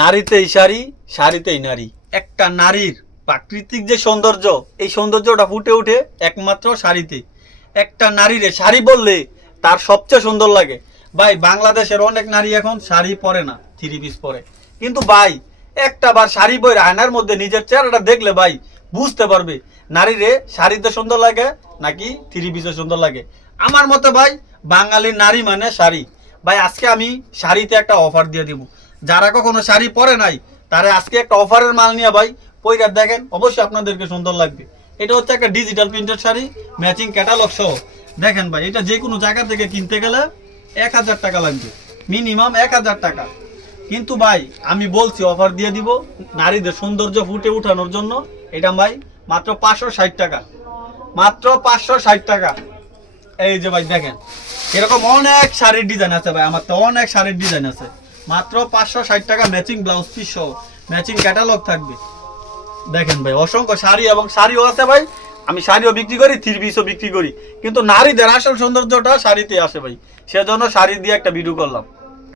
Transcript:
নারীতেই শাড়ি, শাড়িতেই নারী। একটা নারীর প্রাকৃতিক যে সৌন্দর্য, এই সৌন্দর্যটা ফুটে ওঠে একমাত্র শাড়িতে। একটা নারীরে শাড়ি বললে তার সবচেয়ে সুন্দর লাগে। ভাই বাংলাদেশের অনেক নারী এখন শাড়ি পরে না, থ্রি পিস পরে। কিন্তু ভাই একটা বার শাড়ি পরে আয়নার মধ্যে নিজের চেহারাটা দেখলে ভাই বুঝতে পারবে নারীরে শাড়িতে সুন্দর লাগে নাকি থ্রি পিসে সুন্দর লাগে। আমার মতে ভাই বাঙালির নারী মানে শাড়ি। ভাই আজকে আমি শাড়িতে একটা অফার দিয়ে দিব। যারা কখনো শাড়ি পরে নাই তারা আজকে একটা অফারের মাল নিয়ে ভাই পইরা দেখেন, অবশ্যই আপনাদেরকে সুন্দর লাগবে। এটা হচ্ছে একটা digital printed sari, matching catalogue সহ। দেখেন ভাই এটা যে কোনো জায়গা থেকে কিনতে গেলে 1000 টাকা লাগবে, মিনিমাম 1000 টাকা। কিন্তু ভাই আমি বলছি অফার দিয়ে দিব নারীদের সৌন্দর্য ফুটে উঠানোর জন্য। এটা ভাই মাত্র 560 টাকা, মাত্র 560 টাকা। এই যে ভাই দেখেন এরকম অনেক শাড়ির ডিজাইন আছে ভাই, আমার তো অনেক শাড়ির ডিজাইন আছে। মাত্র 560 টাকা, ম্যাচিং ব্লাউজ পিস সহ, ম্যাচিং ক্যাটালগ থাকবে। দেখেন ভাই অসংখ্য শাড়ি, এবং শাড়িও আছে ভাই। আমি শাড়িও বিক্রি করি, থ্রি পিসও বিক্রি করি, কিন্তু নারীদের আসল সৌন্দর্যটা শাড়িতে আসে ভাই। সেজন্য শাড়ি দিয়ে একটা ভিডিও করলাম।